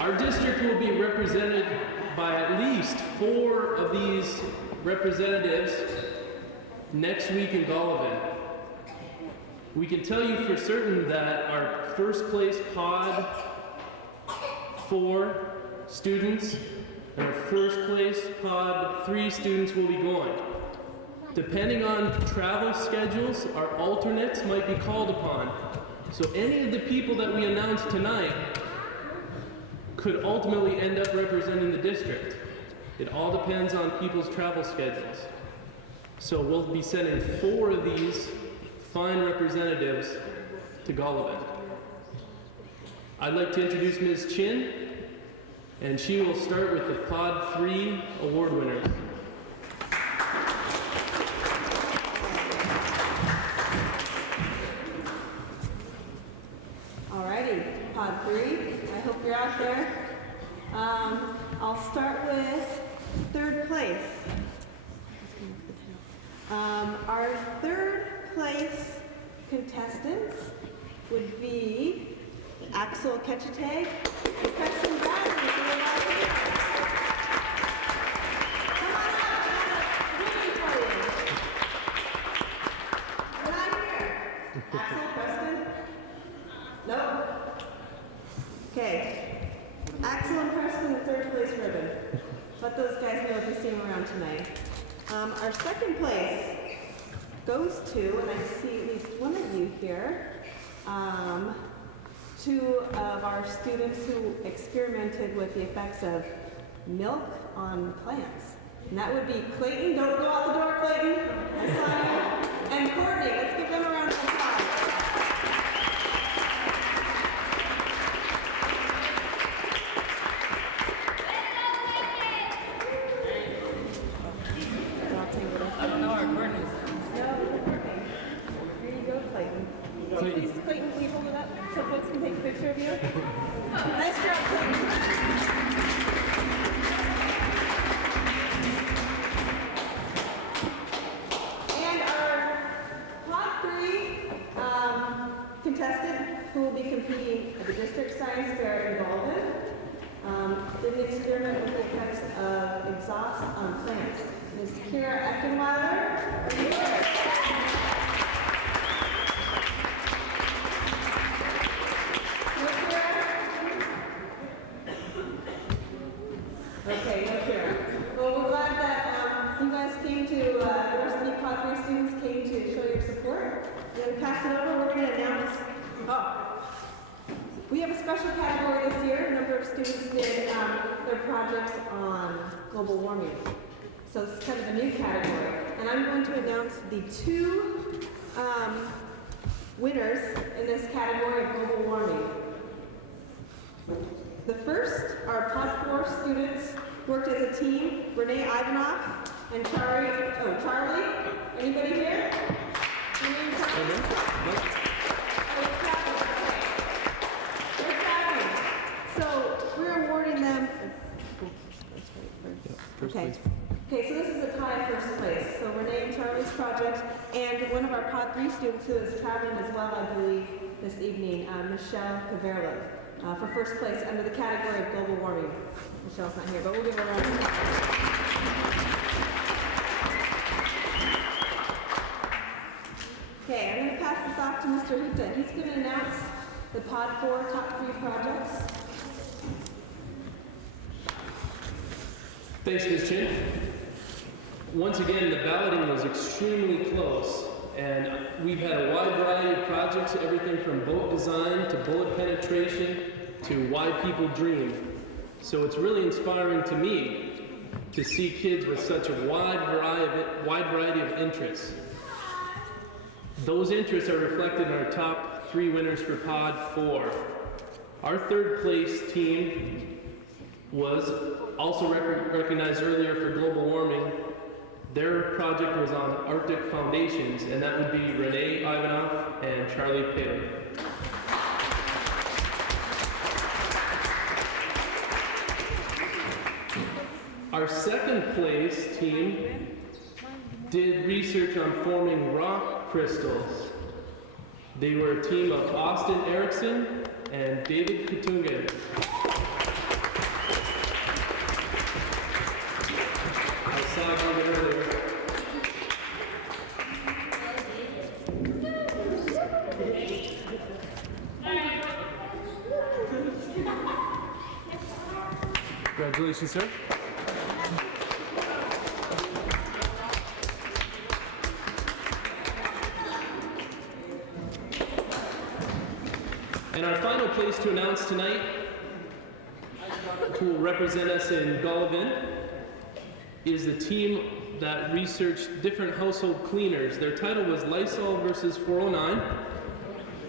Our district will be represented by at least 4 of these representatives next week in Gullivan. We can tell you for certain that our first place pod 4 students and our first place pod 3 students will be going. Depending on travel schedules, our alternates might be called upon. So any of the people that we announced tonight could ultimately end up representing the district. It all depends on people's travel schedules. So we'll be sending 4 of these fine representatives to Gullivan. I'd like to introduce Ms. Chin, and she will start with the Pod 3 award winners. Alrighty, Pod 3, I hope you're out there. I'll start with 3rd place. Our 3rd place contestants would be Axel Ketchete and Preston Bradley. Come on up, I'm rooting for you. We're not here. Axel, Preston? Nope. Okay. Axel and Preston, the 3rd place ribbon. Let those guys know if you see them around tonight. Our 2nd place goes to, and I see at least one of you here, 2 of our students who experimented with the effects of milk on plants. And that would be Clayton. Don't go out the door, Clayton. I saw you. And Courtney. Let's give them a round of applause. I don't know our Courtney. Please, Clayton, can you hold it up so folks can take a picture of you? Nice job, Clayton. And our Pod 3 contestant who will be competing at the District Science Fair in Gullivan did an experiment with the effects of exhaust on plants. Ms. Kira Eckenweiler, are you here? Okay, no Kira. Well, we're glad that you guys came to, the rest of the Pod 3 students came to show your support. I'm going to pass it over. We're going to announce, we have a special category this year. A number of students did their projects on global warming. So it's kind of a new category. And I'm going to announce the 2 winners in this category of global warming. The first, our Pod 4 students worked as a team, Renee Ivanoff and Charlie. Anybody here? Renee and Charlie? They're traveling. So we're awarding them. Okay. Okay, so this is a tie first place. So Renee and Charlie's project, and one of our Pod 3 students who is traveling as well, I believe, this evening, Michelle Caverlo, for first place under the category of global warming. Michelle's not here, but we'll give her a round of applause. Okay, I'm going to pass this off to Mr. Hupta. He's going to announce the Pod 4 top 3 projects. Thanks, Ms. Chin. Once again, the balloting was extremely close, and we've had a wide variety of projects, everything from boat design to bullet penetration to why people dream. So it's really inspiring to me to see kids with such a wide variety of interests. Those interests are reflected in our top 3 winners for Pod 4. Our 3rd place team was also recognized earlier for global warming. Their project was on Arctic foundations, and that would be Renee Ivanoff and Charlie Paley. Our 2nd place team did research on forming rock crystals. They were a team of Austin Erickson and David Katungan. Congratulations, sir. And our final place to announce tonight, who will represent us in Golovin, is the team that researched different household cleaners. Their title was Lysol versus 409.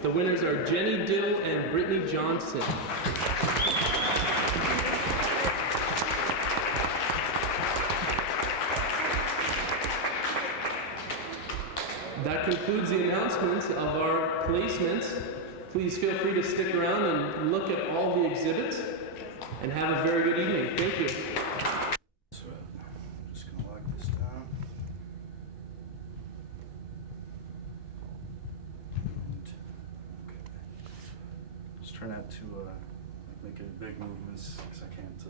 The winners are Jenny Dill and Brittany Johnson. That concludes the announcements of our placements. Please feel free to stick around and look at all the exhibits, and have a very good evening. Thank you. So, I'm just gonna lock this down. And, okay. Just try not to make any big movements because I can't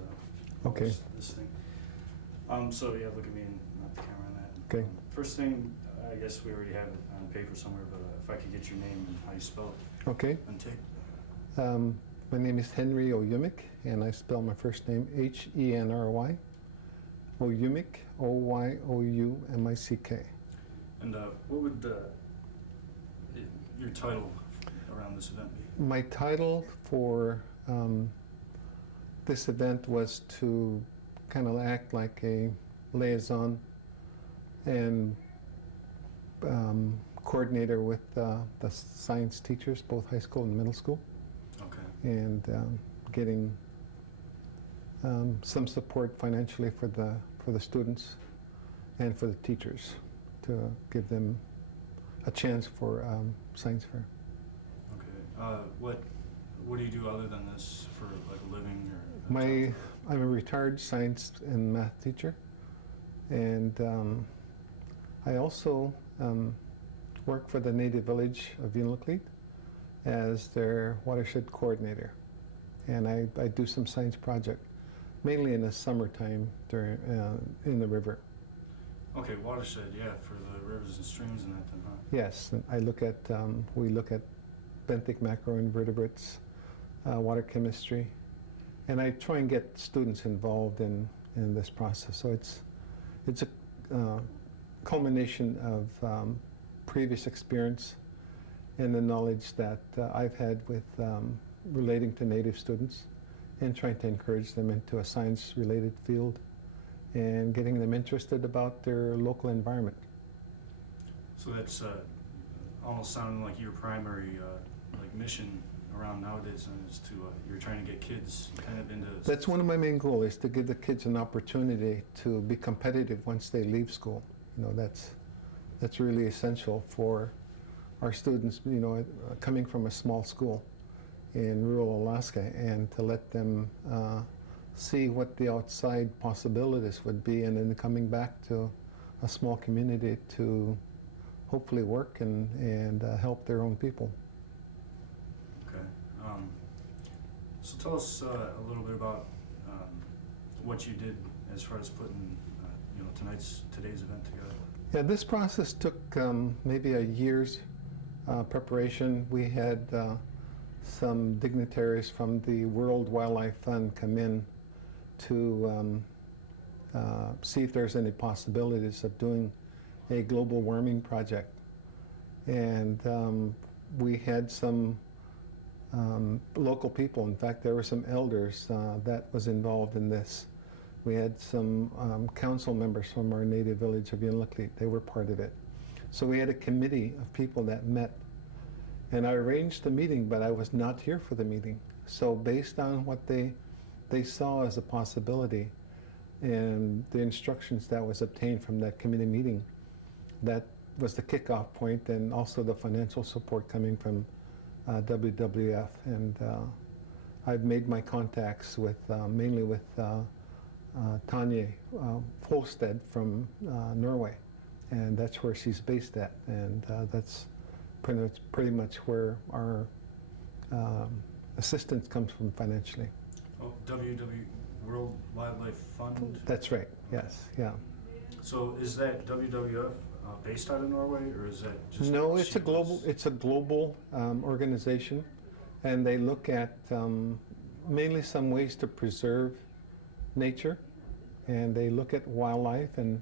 Okay. post this thing. So yeah, look at me and not the camera on that. Okay. First thing, I guess we already have it on paper somewhere, but if I could get your name and how you spell it Okay. on tape. My name is Henry Oyoumick, and I spell my first name Henry. Oyoumick, Oyoumick. And what would your title around this event be? My title for this event was to kind of act like a liaison and coordinator with the science teachers, both high school and middle school, Okay. and getting some support financially for the students and for the teachers to give them a chance for science fair. Okay. What do you do other than this for like a living or? I'm a retired science and math teacher, and I also work for the native village of Unalakleet as their watershed coordinator, and I do some science project, mainly in the summertime during in the river. Okay, watershed, yeah, for the rivers and streams and that then, huh? Yes, and I look at we look at benthic macroinvertebrates, water chemistry, and I try and get students involved in this process. So it's a culmination of previous experience and the knowledge that I've had with relating to Native students and trying to encourage them into a science-related field and getting them interested about their local environment. So that's almost sounding like your primary like mission around nowadays, and is to you're trying to get kids kind of into. That's one of my main goals, is to give the kids an opportunity to be competitive once they leave school. You know, that's really essential for our students, you know, coming from a small school in rural Alaska, and to let them see what the outside possibilities would be, and then coming back to a small community to hopefully work and help their own people. Okay. So tell us a little bit about what you did as far as putting you know today's event together. Yeah, this process took maybe a year's preparation. We had some dignitaries from the World Wildlife Fund come in to see if there's any possibilities of doing a global warming project. And we had some local people. In fact, there were some elders that was involved in this. We had some council members from our native village of Unalakleet. They were part of it. So we had a committee of people that met. And I arranged the meeting, but I was not here for the meeting. So based on what they saw as a possibility and the instructions that was obtained from that committee meeting, that was the kickoff point, and also the financial support coming from WWF. And I've made my contacts with mainly with Tanya Folstead from Norway, and that's where she's based at, and that's pretty much where our assistance comes from financially. Oh, World Wildlife Fund? That's right, yes, yeah. So is that WWF based out of Norway, or is that just? No, it's a global organization, and they look at mainly some ways to preserve nature, and they look at wildlife and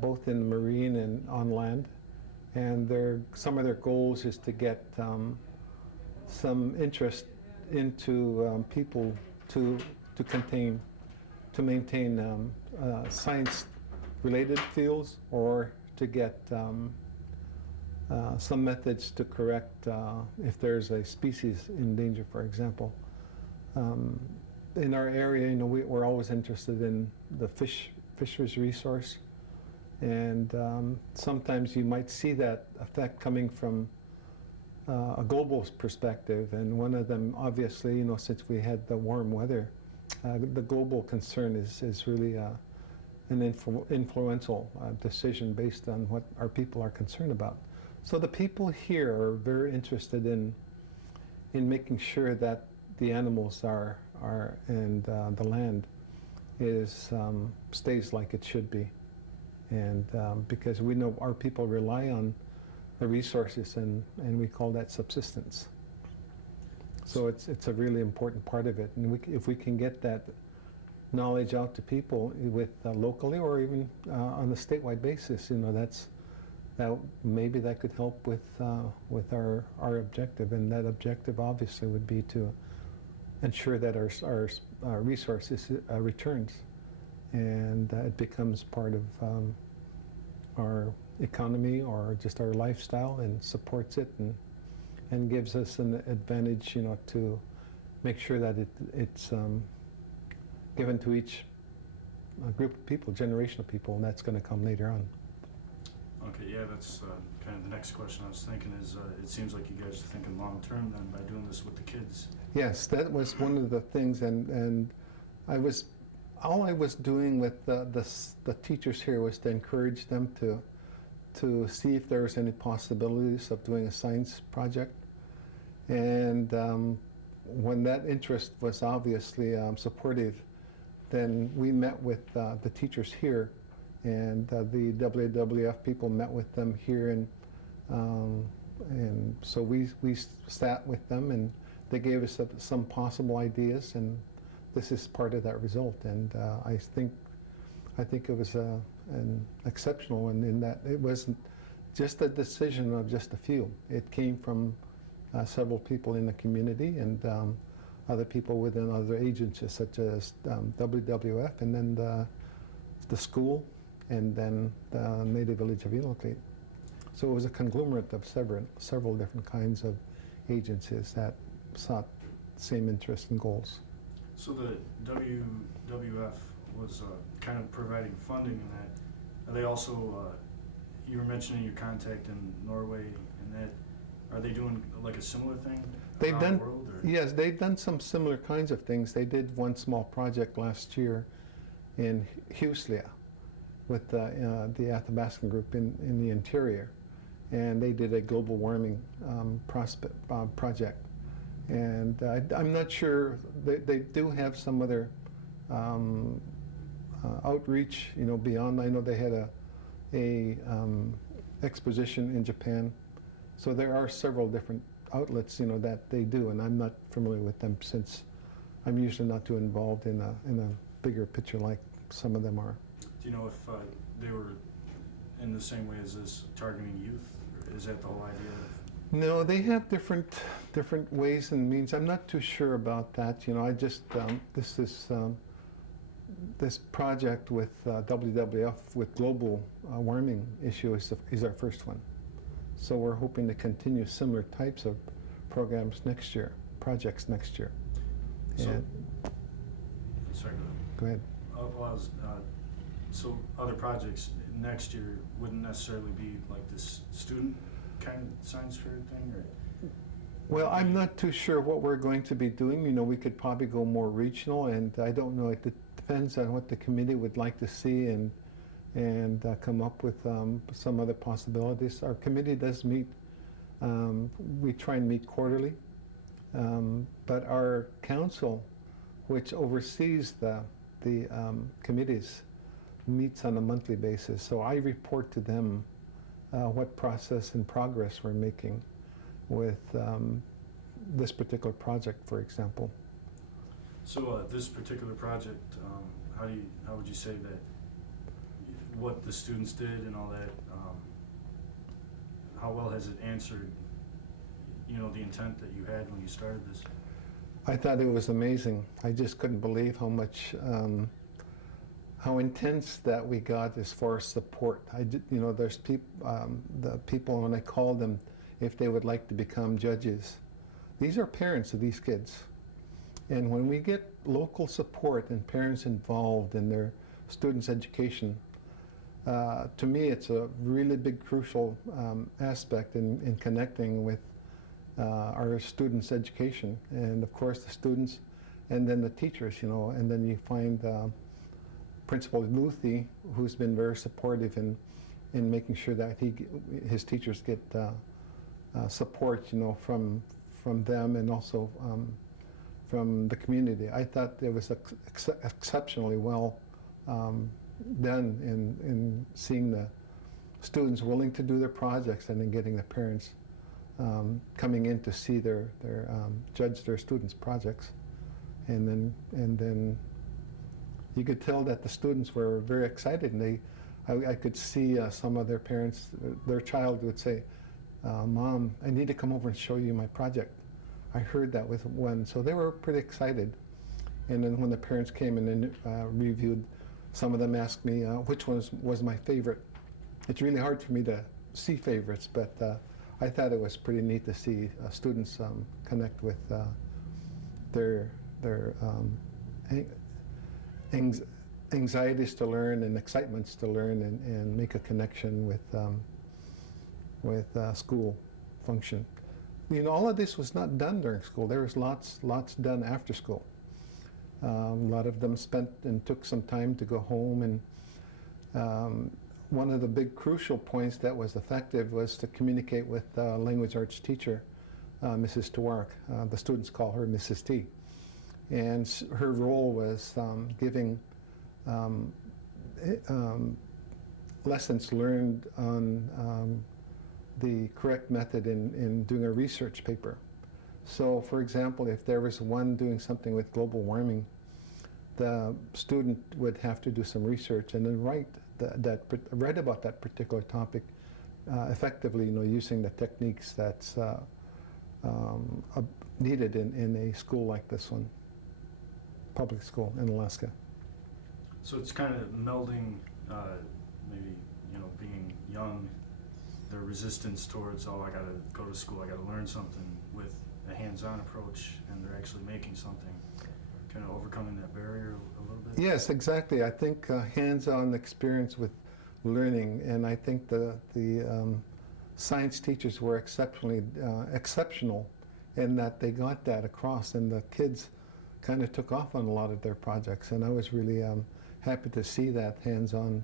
both in marine and on land. And some of their goals is to get some interest into people to maintain science-related fields, or to get some methods to correct if there's a species in danger, for example. In our area, we're always interested in the fisheries resource, and sometimes you might see that effect coming from a global perspective. And one of them, obviously, since we had the warm weather, the global concern is really an influential decision based on what our people are concerned about. So the people here are very interested in making sure that the animals and the land stays like it should be, and because we know our people rely on the resources, and we call that subsistence. So it's a really important part of it, and if we can get that knowledge out to people with locally or even on a statewide basis, maybe that could help with our objective, and that objective obviously would be to ensure that our resources returns, and it becomes part of our economy or just our lifestyle, and supports it and gives us an advantage, to make sure that it's given to each group of people, generation of people, and that's going to come later on. Okay, yeah, that's kind of the next question I was thinking is, it seems like you guys are thinking long-term then by doing this with the kids. Yes, that was one of the things, and all I was doing with the teachers here was to encourage them to see if there was any possibilities of doing a science project. And when that interest was obviously supportive, then we met with the teachers here, and the WWF people met with them here, and so we sat with them, and they gave us some possible ideas, and this is part of that result. And I think it was an exceptional one, in that it wasn't just a decision of just a few. It came from several people in the community, and other people within other agencies such as WWF, and then the school, and then the native village of Unalakleet. So it was a conglomerate of several different kinds of agencies that sought the same interests and goals. So the WWF was kind of providing funding in that. Are they also, you were mentioning your contact in Norway, and that, are they doing like a similar thing around the world? Or? Yes, they've done some similar kinds of things. They did one small project last year in Huslia with the Athabascan group in the interior, and they did a global warming project. And I'm not sure, they do have some other outreach, beyond. I know they had a exposition in Japan. So there are several different outlets, that they do, and I'm not familiar with them, since I'm usually not too involved in a bigger picture like some of them are. Do you know if they were in the same way as this, targeting youth? Or is that the whole idea of? No, they have different ways and means. I'm not too sure about that. I just this project with WWF with global warming issue is our first one. So we're hoping to continue similar types of programs next year, projects next year. So, sorry, go ahead. So other projects next year wouldn't necessarily be like this student kind of science fair thing, or? Well, I'm not too sure what we're going to be doing. We could probably go more regional, and I don't know. It depends on what the committee would like to see, and come up with some other possibilities. Our committee does meet. We try and meet quarterly, but our council, which oversees the committees, meets on a monthly basis. So I report to them what process and progress we're making with this particular project, for example. So this particular project, how would you say that what the students did and all that, how well has it answered, the intent that you had when you started this? I thought it was amazing. I just couldn't believe how much, how intense that we got as far as support. There's the people, when I called them if they would like to become judges, these are parents of these kids. And when we get local support and parents involved in their students' education, to me it's a really big crucial aspect in connecting with our students' education, and of course the students and then the teachers, and then you find Principal Luthi, who's been very supportive in making sure that his teachers get support, from them and also from the community. I thought it was exceptionally well done in seeing the students willing to do their projects and then getting the parents coming in to see their judge their students' projects, and then you could tell that the students were very excited, and I could see some of their parents, their child would say, "Mom, I need to come over and show you my project. I heard that with one," so they were pretty excited. And then when the parents came and then reviewed, some of them asked me which one was my favorite. It's really hard for me to see favorites, but I thought it was pretty neat to see students connect with their anxieties to learn and excitements to learn, and make a connection with school function. All of this was not done during school. There was lots done after school. A lot of them spent and took some time to go home, and one of the big crucial points that was effective was to communicate with language arts teacher, Mrs. Tuark. The students call her Mrs. T. And her role was giving lessons learned on the correct method in doing a research paper. So, for example, if there was one doing something with global warming, the student would have to do some research and then write about that particular topic effectively, using the techniques that's needed in a school like this one, public school in Alaska. So it's kind of melding, maybe, being young, their resistance towards, I gotta go to school, I gotta learn something, with a hands-on approach, and they're actually making something, kind of overcoming that barrier a little bit? Yes, exactly. I think hands-on experience with learning, and I think the science teachers were exceptional in that they got that across, and the kids kind of took off on a lot of their projects, and I was really happy to see that hands-on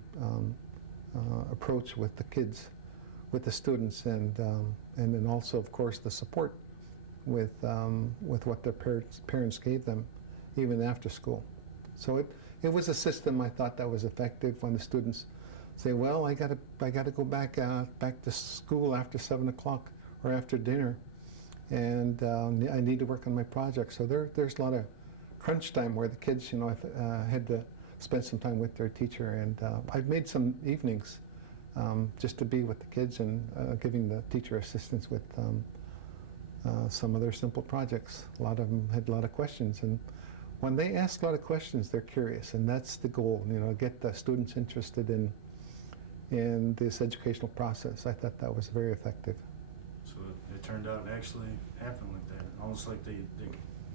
approach with the kids, with the students, and then also, of course, the support with what their parents gave them, even after school. So it was a system I thought that was effective when the students say, "Well, I gotta go back to school after 7 o'clock or after dinner, and I need to work on my project." So there's a lot of crunch time where the kids, had to spend some time with their teacher, and I've made some evenings just to be with the kids and giving the teacher assistance with some of their simple projects. A lot of them had a lot of questions, and when they ask a lot of questions, they're curious, and that's the goal, get the students interested in this educational process. I thought that was very effective. So it turned out it actually happened like that, almost like they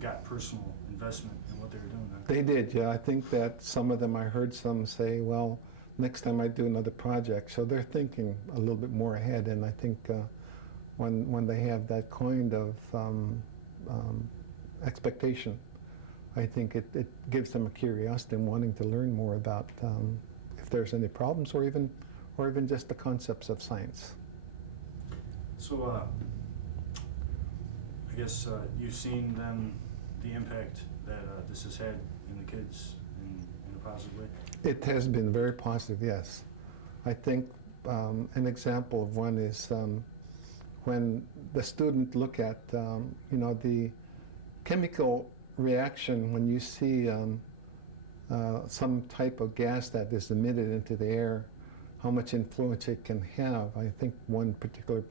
got personal investment in what they were doing then. They did, yeah. I think that some of them, I heard some say, "Well, next time I do another project." So they're thinking a little bit more ahead, and I think when they have that kind of expectation, I think it gives them a curiosity and wanting to learn more about if there's any problems, or even just the concepts of science. So I guess you've seen then the impact that this has had in the kids in a positive way? It has been very positive, yes. I think an example of one is when the student look at the chemical reaction when you see some type of gas that is emitted into the air, how much influence it can have. I think one particular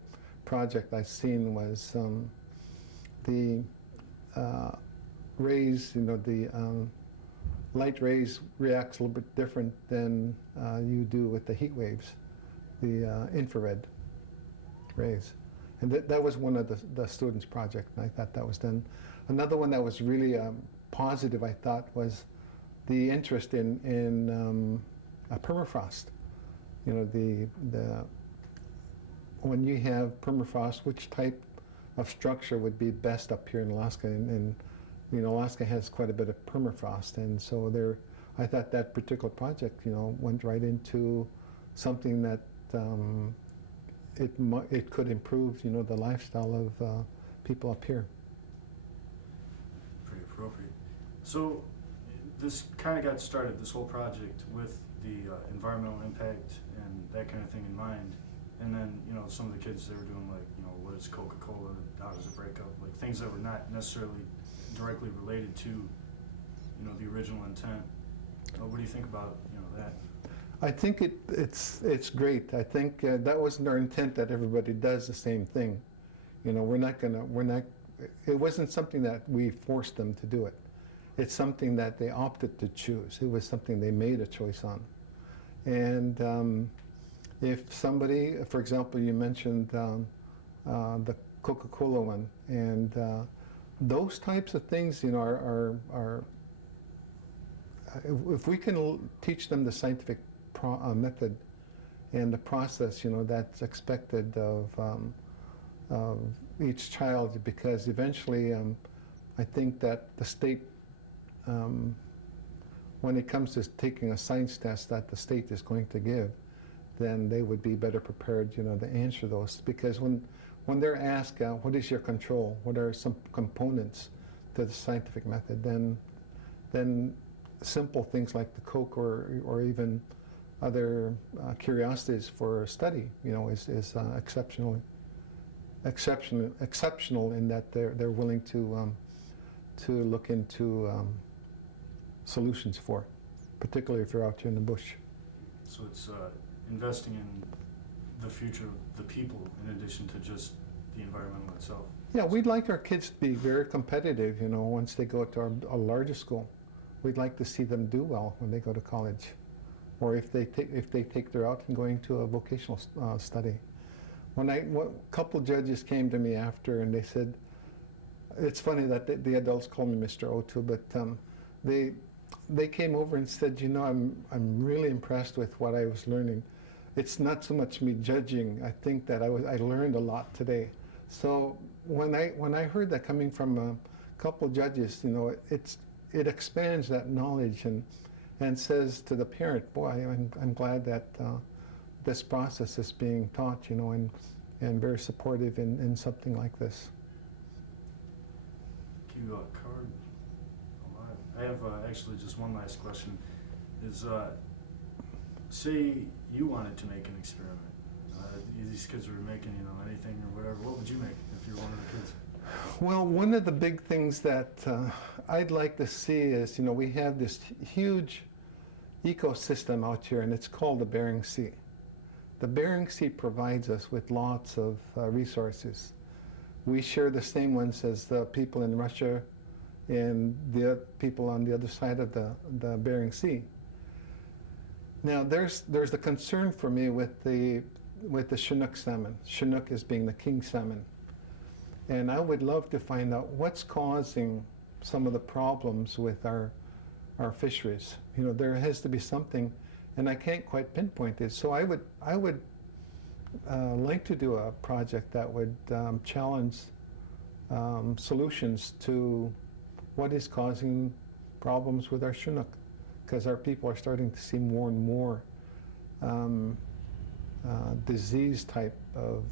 project I've seen was the rays, the light rays reacts a little bit different than you do with the heat waves, the infrared rays. And that was one of the students' project, and I thought that was done. Another one that was really positive, I thought, was the interest in permafrost. When you have permafrost, which type of structure would be best up here in Alaska? And Alaska has quite a bit of permafrost, and so I thought that particular project, went right into something that it could improve, the lifestyle of people up here. Pretty appropriate. So this kind of got started, this whole project, with the environmental impact and that kind of thing in mind. And then, some of the kids, they were doing like, what is CocaCola, how does it break up? Like things that were not necessarily directly related to, the original intent. What do you think about, that? I think it's great. I think that wasn't our intent, that everybody does the same thing. It wasn't something that we forced them to do it. It's something that they opted to choose. It was something they made a choice on. And if somebody, for example, you mentioned the Coca-Cola one, and those types of things, are if we can teach them the scientific method and the process, that's expected of each child, because eventually, I think that the state, when it comes to taking a science test that the state is going to give, then they would be better prepared, to answer those. Because when they're asked, what is your control? What are some components to the scientific method? Then simple things like the Coke or even other curiosities for study, is exceptional in that they're willing to look into solutions for, particularly if you're out here in the bush. So it's investing in the future of the people in addition to just the environmental itself. Yeah, we'd like our kids to be very competitive, once they go to our larger school. We'd like to see them do well when they go to college, or if they take their out and going to a vocational study. A couple judges came to me after, and they said, it's funny that the adults call me Mr. O2, but they came over and said, I'm really impressed with what I was learning. It's not so much me judging. I think that I learned a lot today. So when I heard that coming from a couple judges, it expands that knowledge and says to the parent, boy, I'm glad that this process is being taught, and very supportive in something like this. You covered a lot. I have actually just one last question. Is say you wanted to make an experiment. These kids were making, anything or whatever. What would you make if you were one of the kids? Well, one of the big things that I'd like to see is, we have this huge ecosystem out here, and it's called the Bering Sea. The Bering Sea provides us with lots of resources. We share the same ones as the people in Russia and the people on the other side of the Bering Sea. Now, there's the concern for me with the Chinook salmon. Chinook is being the king salmon. And I would love to find out what's causing some of the problems with our fisheries. There has to be something, and I can't quite pinpoint it. So I would like to do a project that would challenge solutions to what is causing problems with our Chinook, because our people are starting to see more and more disease type of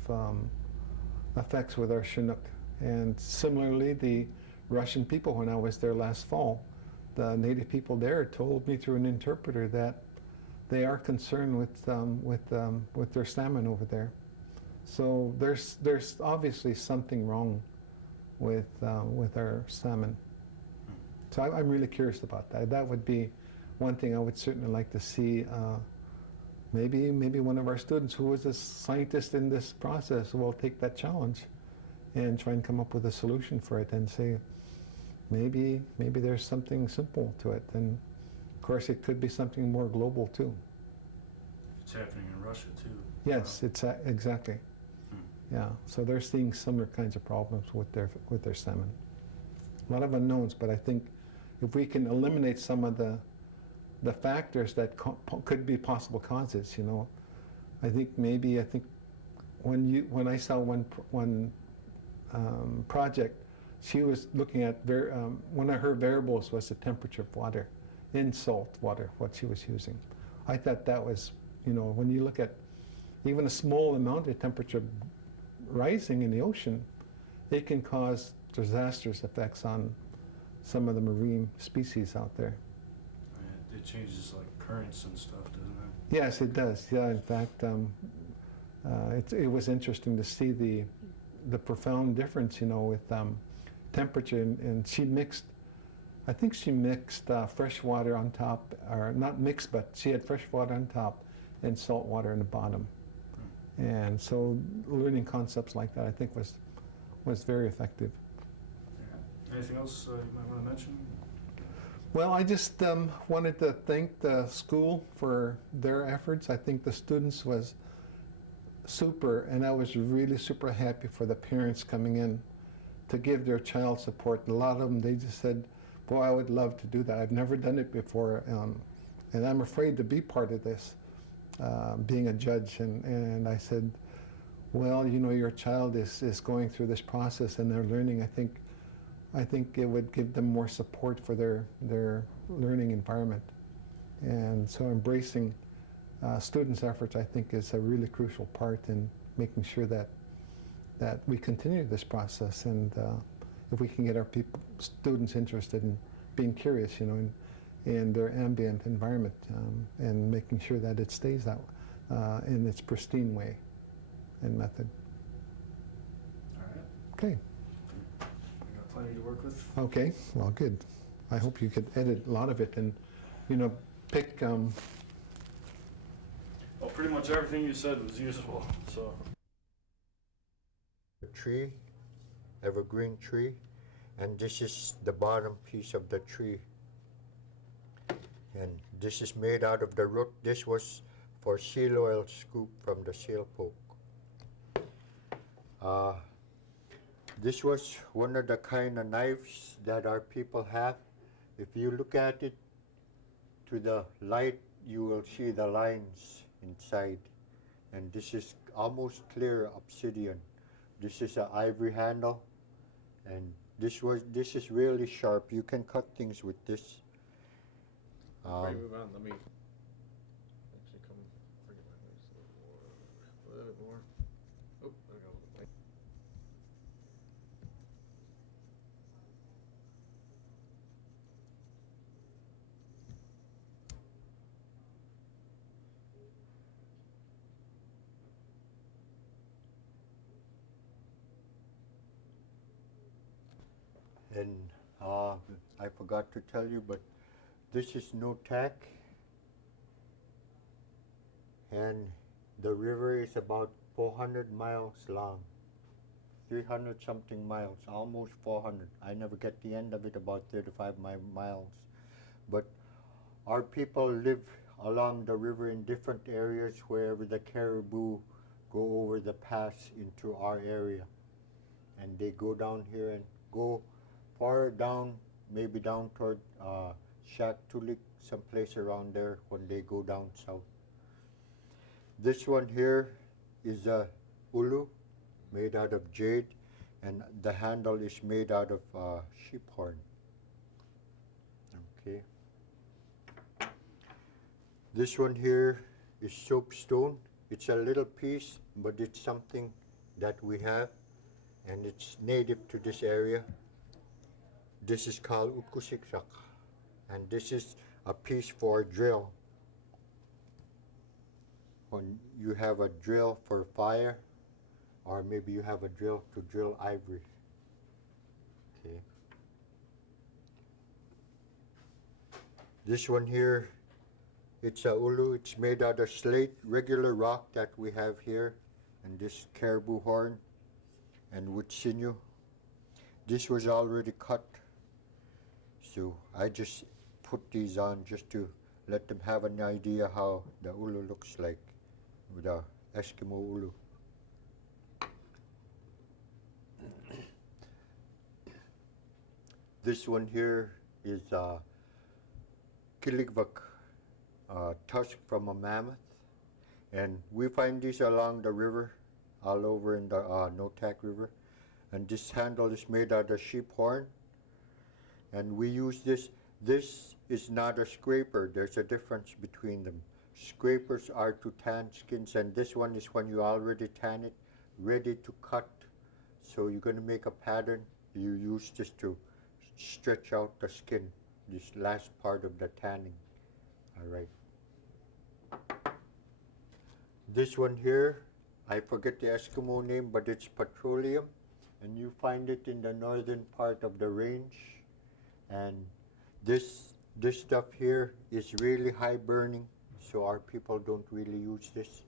effects with our Chinook. And similarly, the Russian people, when I was there last fall, the native people there told me through an interpreter that they are concerned with their salmon over there. So there's obviously something wrong with our salmon. So I'm really curious about that. That would be one thing I would certainly like to see. Maybe one of our students who is a scientist in this process will take that challenge and try and come up with a solution for it and say, maybe there's something simple to it. And of course, it could be something more global too. It's happening in Russia too. Yes, it's exactly. Yeah, so they're seeing similar kinds of problems with their salmon. A lot of unknowns, but I think if we can eliminate some of the factors that could be possible causes, you know, I think when I saw one project, she was looking at one of her variables was the temperature of water, in salt water, what she was using. I thought that was, you know, when you look at even a small amount of temperature rising in the ocean, it can cause disastrous effects on some of the marine species out there. It changes like currents and stuff, doesn't it? Yes, it does. Yeah, in fact, it was interesting to see the profound difference, you know, with temperature. And she mixed, I think she mixed fresh water on top, or not mixed, but she had fresh water on top and salt water in the bottom. And so learning concepts like that, I think, was very effective. Yeah. Anything else you might want to mention? Well, I just wanted to thank the school for their efforts. I think the students was super, and I was really super happy for the parents coming in to give their child support. A lot of them, they just said, boy, I would love to do that. I've never done it before, and I'm afraid to be part of this, being a judge. And I said, well, you know, your child is going through this process and they're learning. I think it would give them more support for their learning environment. And so embracing students' efforts, I think, is a really crucial part in making sure that we continue this process. And if we can get our students interested in being curious, you know, in their ambient environment, and making sure that it stays out in its pristine way and method. All right. Okay. We got plenty to work with. Okay, well, good. I hope you could edit a lot of it and, you know, pick. Well, pretty much everything you said was useful, so. A tree, evergreen tree, and this is the bottom piece of the tree. And this is made out of the root. This was for seal oil scoop from the seal poke. This was one of the kind of knives that our people have. If you look at it to the light, you will see the lines inside. And this is almost clear obsidian. This is an ivory handle, and this is really sharp. You can cut things with this. Before you move on, let me actually come bring it my way a little bit more. Oh, there we go. And I forgot to tell you, but this is Noatak, and the river is about 400 miles long, 300 something miles, almost 400. I never get the end of it, about 35 miles. But our people live along the river in different areas wherever the caribou go over the pass into our area. And they go down here and go far down, maybe down toward Shaktoolik, someplace around there when they go down south. This one here is a ulu made out of jade, and the handle is made out of sheep horn. Okay. This one here is soapstone. It's a little piece, but it's something that we have, and it's native to this area. This is called utkusiksak, and this is a piece for a drill. When you have a drill for fire, or maybe you have a drill to drill ivory. Okay. This one here, it's a ulu. It's made out of slate, regular rock that we have here, and this caribou horn, and wood sinew. This was already cut, so I just put these on just to let them have an idea how the ulu looks like with a Eskimo ulu. This one here is kiligvak, tusk from a mammoth, and we find these along the river, all over in the Noatak River. And this handle is made out of sheep horn, and we use this. This is not a scraper. There's a difference between them. Scrapers are to tan skins, and this one is when you already tan it, ready to cut. So you're going to make a pattern. You use this to stretch out the skin, this last part of the tanning. All right. This one here, I forget the Eskimo name, but it's petroleum, and you find it in the northern part of the range. And this stuff here is really high burning, so our people don't really use this.